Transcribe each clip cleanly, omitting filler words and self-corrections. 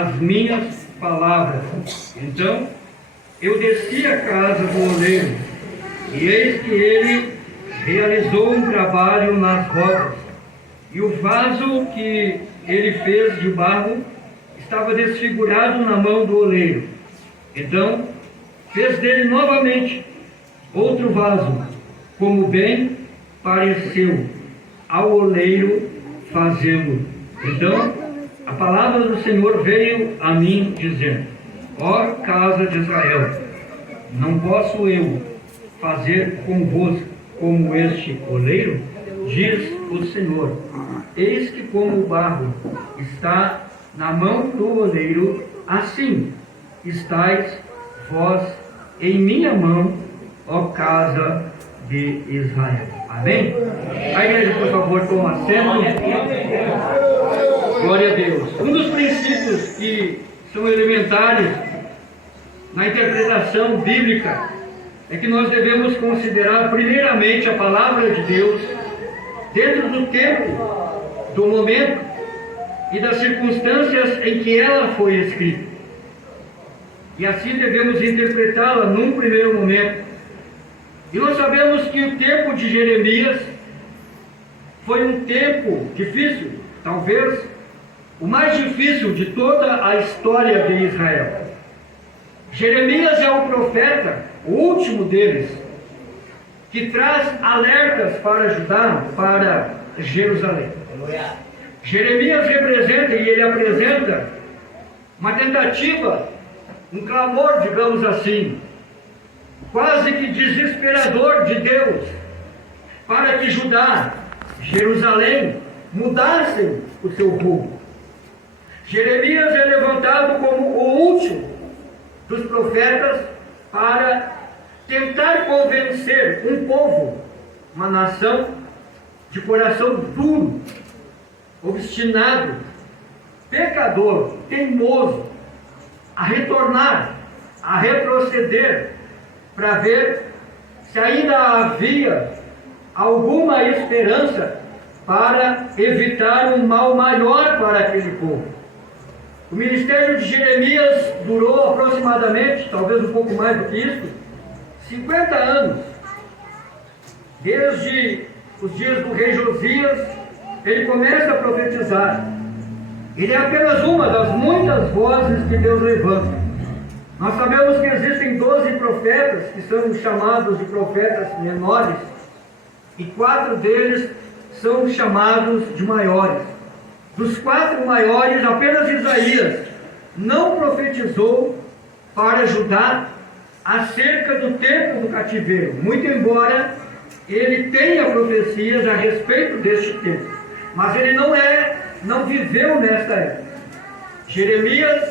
as minhas palavras. Então eu desci à casa do oleiro, e eis que ele realizou um trabalho nas rodas, e o vaso que ele fez de barro estava desfigurado na mão do oleiro. Então fez dele novamente outro vaso, como bem pareceu ao oleiro fazê-lo. Então a palavra do Senhor veio a mim, dizendo: ó casa de Israel, não posso eu fazer convosco como este oleiro? Diz o Senhor: eis que como o barro está na mão do oleiro, assim estáis vós em minha mão, ó casa de Israel. Amém? A igreja, por favor, toma assento. Glória a Deus. Um dos princípios que são elementares na interpretação bíblica é que nós devemos considerar primeiramente a palavra de Deus dentro do tempo, do momento e das circunstâncias em que ela foi escrita. E assim devemos interpretá-la num primeiro momento. E nós sabemos que o tempo de Jeremias foi um tempo difícil, talvez o mais difícil de toda a história de Israel. Jeremias é o profeta, o último deles, que traz alertas para Judá, para Jerusalém. Jeremias representa e ele apresenta uma tentativa, um clamor, digamos assim, quase que desesperador de Deus, para que Judá, Jerusalém, mudassem o seu rumo. Jeremias é levantado como o último dos profetas para tentar convencer um povo, uma nação de coração duro, obstinado, pecador, teimoso, a retornar, a retroceder, para ver se ainda havia alguma esperança para evitar um mal maior para aquele povo. O ministério de Jeremias durou aproximadamente, talvez um pouco mais do que isso, 50 anos. Desde os dias do rei Josias, ele começa a profetizar. Ele é apenas uma das muitas vozes que Deus levanta. Nós sabemos que existem 12 profetas, que são chamados de profetas menores, e 4 deles são chamados de maiores. Dos 4 maiores, apenas Isaías não profetizou para Judá acerca do tempo do cativeiro, muito embora ele tenha profecias a respeito deste tempo, mas ele não viveu nesta época. Jeremias,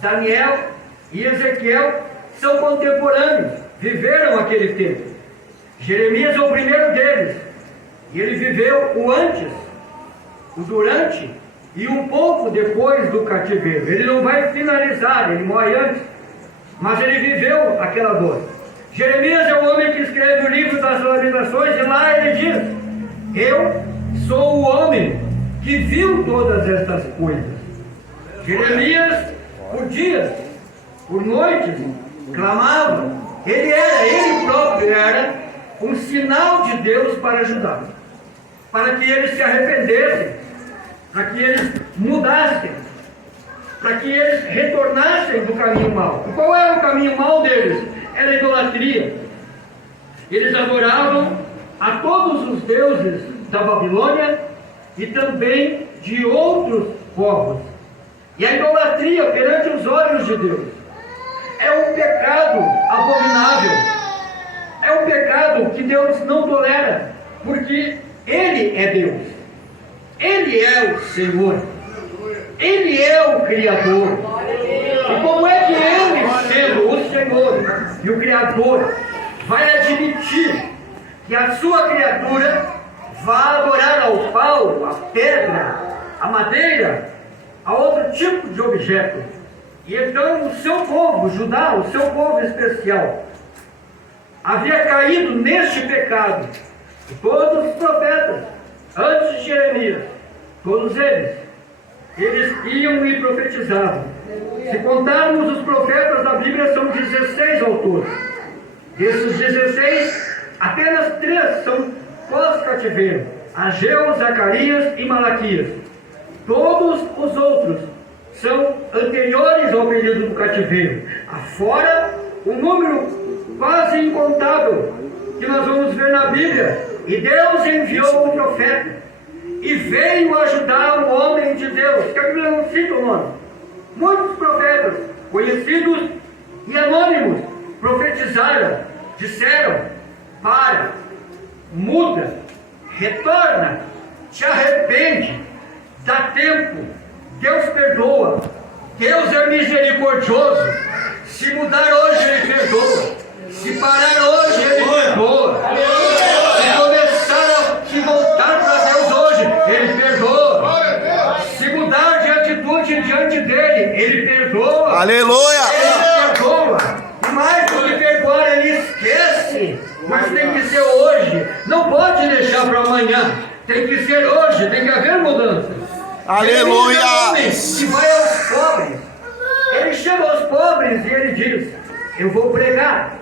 Daniel e Ezequiel são contemporâneos, viveram aquele tempo. Jeremias é o primeiro deles, e ele viveu o antes, o durante e um pouco depois do cativeiro. Ele não vai finalizar, ele morre antes, mas ele viveu aquela dor. Jeremias é o homem que escreve o livro das Lamentações, e lá ele diz: eu sou o homem que viu todas estas coisas. Jeremias, por dias, por noites, clamava. Ele próprio era um sinal de Deus para Judá, para que eles se arrependessem, para que eles mudassem, para que eles retornassem do caminho mau. E qual era o caminho mau deles? Era a idolatria. Eles adoravam a todos os deuses da Babilônia e também de outros povos. E a idolatria perante os olhos de Deus é um pecado abominável, é um pecado que Deus não tolera, porque Ele é Deus, Ele é o Senhor, Ele é o Criador. E como é que Ele, sendo o Senhor e o Criador, vai admitir que a sua criatura vá adorar ao pau, à pedra, à madeira, a outro tipo de objeto? E então o seu povo, Judá, o seu povo especial, havia caído neste pecado. E todos os profetas, antes de Jeremias, todos eles eles iam e profetizavam. Se contarmos os profetas da Bíblia, são 16 autores. Desses 16, apenas 3 são pós-cativeiro: Ageu, Zacarias e Malaquias. Todos os outros são anteriores ao período do cativeiro, afora um número quase incontável que nós vamos ver na Bíblia. E Deus enviou o profeta e veio ajudar o homem de Deus, que a Bíblia não cita o nome. Muitos profetas, conhecidos e anônimos, profetizaram, disseram: para, muda, retorna, te arrepende, dá tempo, Deus perdoa, Deus é misericordioso. Se mudar hoje, Ele perdoa. Se parar hoje, Ele perdoa. Se começar a se voltar para Deus hoje, Ele perdoa. Se mudar de atitude diante dEle, Ele perdoa. Aleluia! Ele perdoa. E mais do que perdoar, Ele esquece. Mas tem que ser hoje. Não pode deixar para amanhã. Tem que ser hoje. Tem que haver mudança. Aleluia! E vai aos pobres. Ele chega aos pobres e Ele diz: eu vou pregar.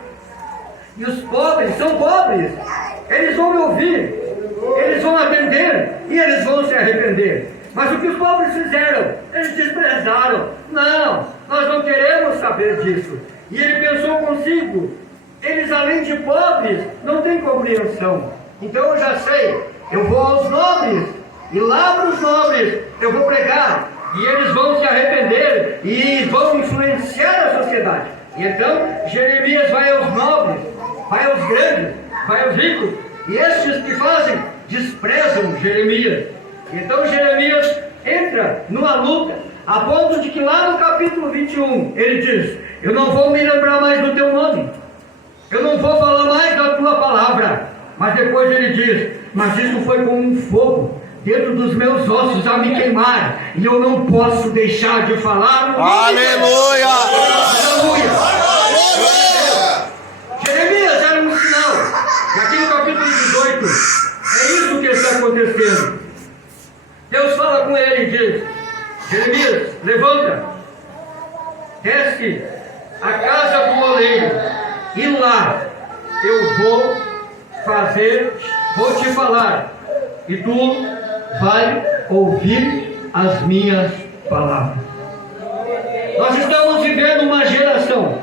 E os pobres são pobres. Eles vão me ouvir. Eles vão atender. E eles vão se arrepender. Mas o que os pobres fizeram? Eles desprezaram. Não, nós não queremos saber disso. E Ele pensou consigo: eles, além de pobres, não têm compreensão. Então eu já sei. Eu vou aos nobres. E lá para os nobres eu vou pregar. E eles vão se arrepender e vão influenciar a sociedade. E então Jeremias vai aos nobres, vai aos grandes, vai aos ricos. E estes que fazem, desprezam Jeremias. Então Jeremias entra numa luta, a ponto de que lá no capítulo 21, ele diz: eu não vou me lembrar mais do teu nome. Eu não vou falar mais da tua palavra. Mas depois ele diz: mas isso foi como um fogo dentro dos meus ossos a me queimar, e eu não posso deixar de falar. Aleluia! Aleluia! Jeremias era um sinal. E aqui no capítulo 18, é isso que está acontecendo. Deus fala com ele e diz: Jeremias, levanta, desce a casa do oleiro, e lá eu vou te falar, e tu vai ouvir as minhas palavras. Nós estamos vivendo uma geração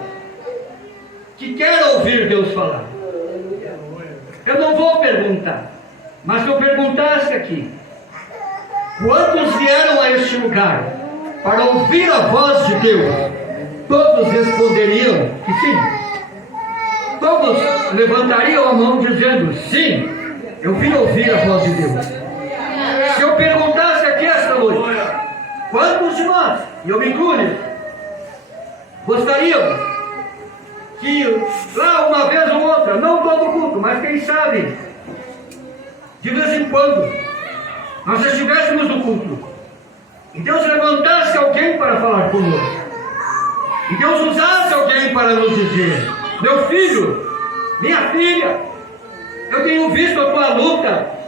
que quer ouvir Deus falar. Eu não vou perguntar, mas se eu perguntasse aqui: quantos vieram a este lugar para ouvir a voz de Deus? Todos responderiam que sim. Todos levantariam a mão dizendo: sim, eu vim ouvir a voz de Deus. Se eu perguntasse aqui esta noite, quantos de nós, e eu me incluo, gostariam que lá uma vez ou outra, não todo culto, mas quem sabe, de vez em quando, nós estivéssemos no culto, e Deus levantasse alguém para falar conosco, e Deus usasse alguém para nos dizer: meu filho, minha filha, eu tenho visto a tua luta,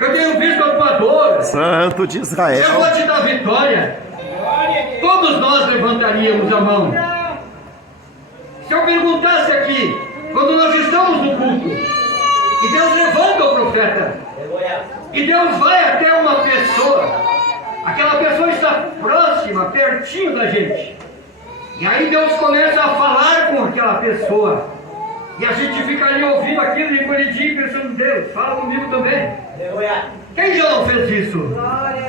eu tenho visto a tua dor, Santo de Israel, eu vou te dar vitória. Todos nós levantaríamos a mão. Se eu perguntasse aqui, quando nós estamos no culto, e Deus levanta o profeta, e Deus vai até uma pessoa, aquela pessoa está próxima, pertinho da gente, e aí Deus começa a falar com aquela pessoa, e a gente ficaria ouvindo aquilo e encolhidinho pensando: Deus, fala comigo também. Quem já não fez isso?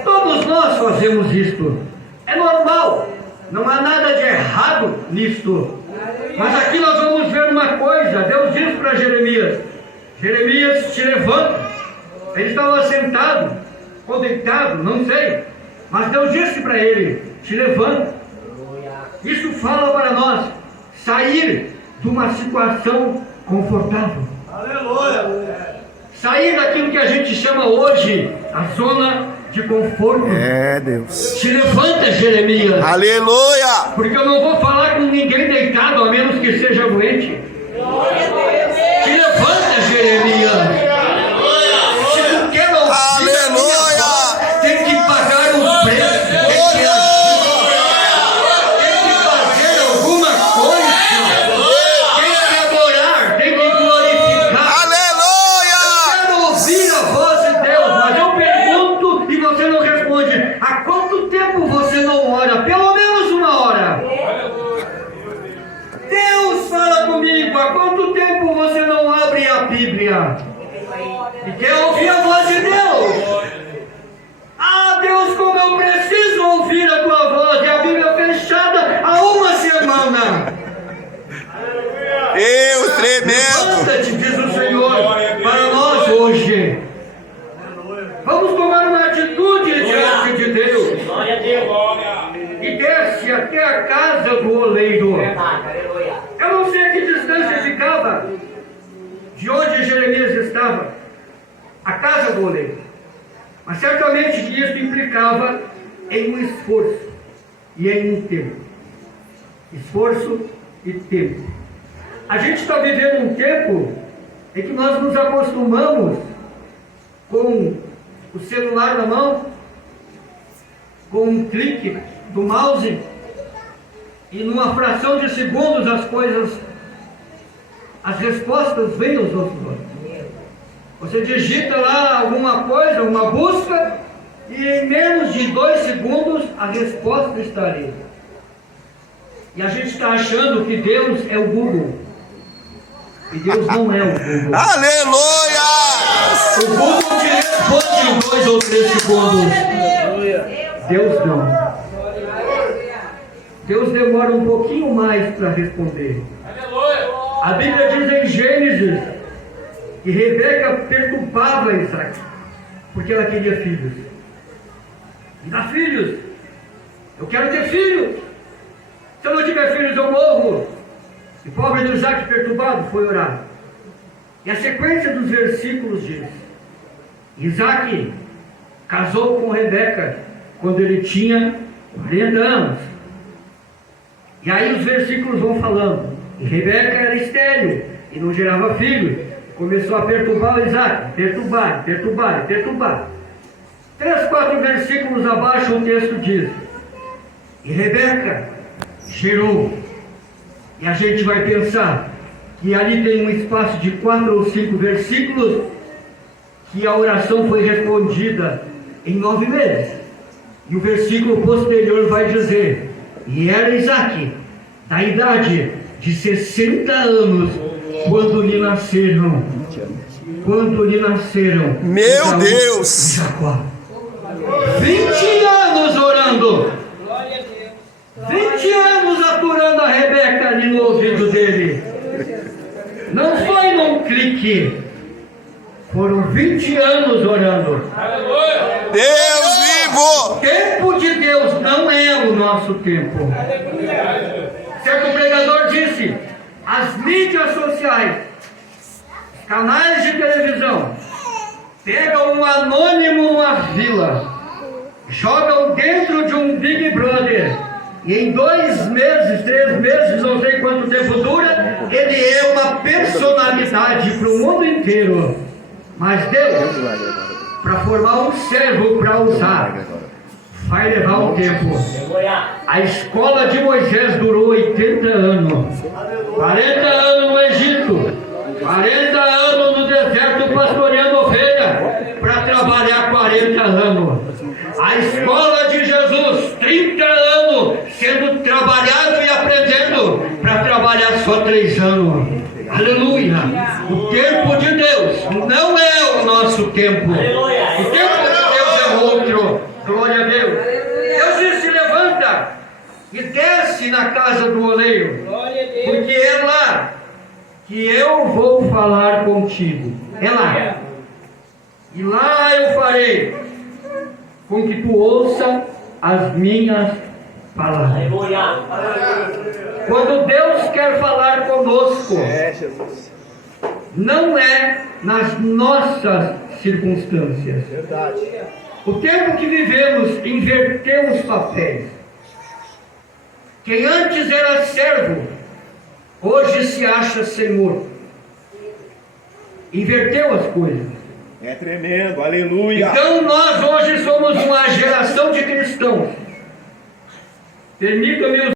Todos nós fazemos isto. É normal, não há nada de errado nisto. Mas aqui nós vamos ver uma coisa. Deus diz para Jeremias: Jeremias, te levanta. Ele estava sentado ou deitado, não sei, mas Deus disse para ele: te levanta. Isso fala para nós sair de uma situação confortável. Aleluia! Sair daquilo que a gente chama hoje a zona de conforto. é Deus. Te levanta, Jeremias. Aleluia! Porque eu não vou falar com ninguém deitado, a menos que seja doente. Te levanta, Jeremias. Se tu quer ouvir a minha voz, tem que pagar um preço. Aleluia! E quer ouvir a voz de Deus? Ah, Deus, como eu preciso ouvir a tua voz! E a Bíblia fechada há uma semana. Deus tremendo. Levanta-te, diz o Senhor, para nós hoje. Vamos tomar uma atitude diante de Deus. E desce até a casa do oleiro. Eu não sei a que distância ficava de onde Jeremias estava, a casa do oleiro. Mas certamente que isso implicava em um esforço e em um tempo. Esforço e tempo. A gente está vivendo um tempo em que nós nos acostumamos com o celular na mão, com um clique do mouse, e numa fração de segundos as respostas vêm aos nossos olhos. Você digita lá alguma coisa, uma busca, e em menos de 2 segundos a resposta está ali. E a gente está achando que Deus é o Google. E Deus não é o Google. Aleluia! O Google te responde em 2 ou 3 segundos. Deus não. Deus demora um pouquinho mais para responder. A Bíblia diz em Gênesis que Rebeca perturbava Isaac, porque ela queria filhos. Me dá filhos. Eu quero ter filhos. Se eu não tiver filhos, eu morro. E o pobre de Isaac, perturbado, foi orar. E a sequência dos versículos diz: Isaac casou com Rebeca quando ele tinha 40 anos. E aí os versículos vão falando. E Rebeca era estéril e não gerava filho. Começou a perturbar o Isaac. Perturbar. 3, 4 versículos abaixo o texto diz: e Rebeca gerou. E a gente vai pensar que ali tem um espaço de 4 ou 5 versículos que a oração foi respondida em 9 meses. E o versículo posterior vai dizer: e era Isaac da idade de 60 anos quando lhe nasceram Meu Esaú Deus! e Jacó. 20 anos orando, 20 anos aturando a Rebeca ali no ouvido dele. Não foi num clique, foram 20 anos orando. Deus vivo! O tempo de Deus não é o nosso tempo. Certo pregador disse: as mídias sociais, canais de televisão, pegam um anônimo numa vila, jogam dentro de um Big Brother, e em 2 meses, 3 meses, não sei quanto tempo dura, ele é uma personalidade para o mundo inteiro. Mas Deus, para formar um servo para usar, vai levar um tempo. A escola de Moisés durou 80 anos. 40 anos no Egito, 40 anos no deserto pastoreando ovelha, para trabalhar 40 anos. A escola de Jesus, 30 anos sendo trabalhado e aprendendo, para trabalhar só 3 anos. Aleluia! O tempo de Deus não é o nosso tempo. O tempo de Deus é outro. Glória a Deus. Deus disse: levanta e desce na casa do oleiro, porque é lá que eu vou falar contigo. É lá. E lá eu farei com que tu ouça as minhas palavras. Quando Deus quer falar conosco, não é nas nossas circunstâncias. O tempo que vivemos inverteu os papéis. Quem antes era servo, hoje se acha senhor. Inverteu as coisas. É tremendo, aleluia. Então nós hoje somos uma geração de cristãos. Permita-me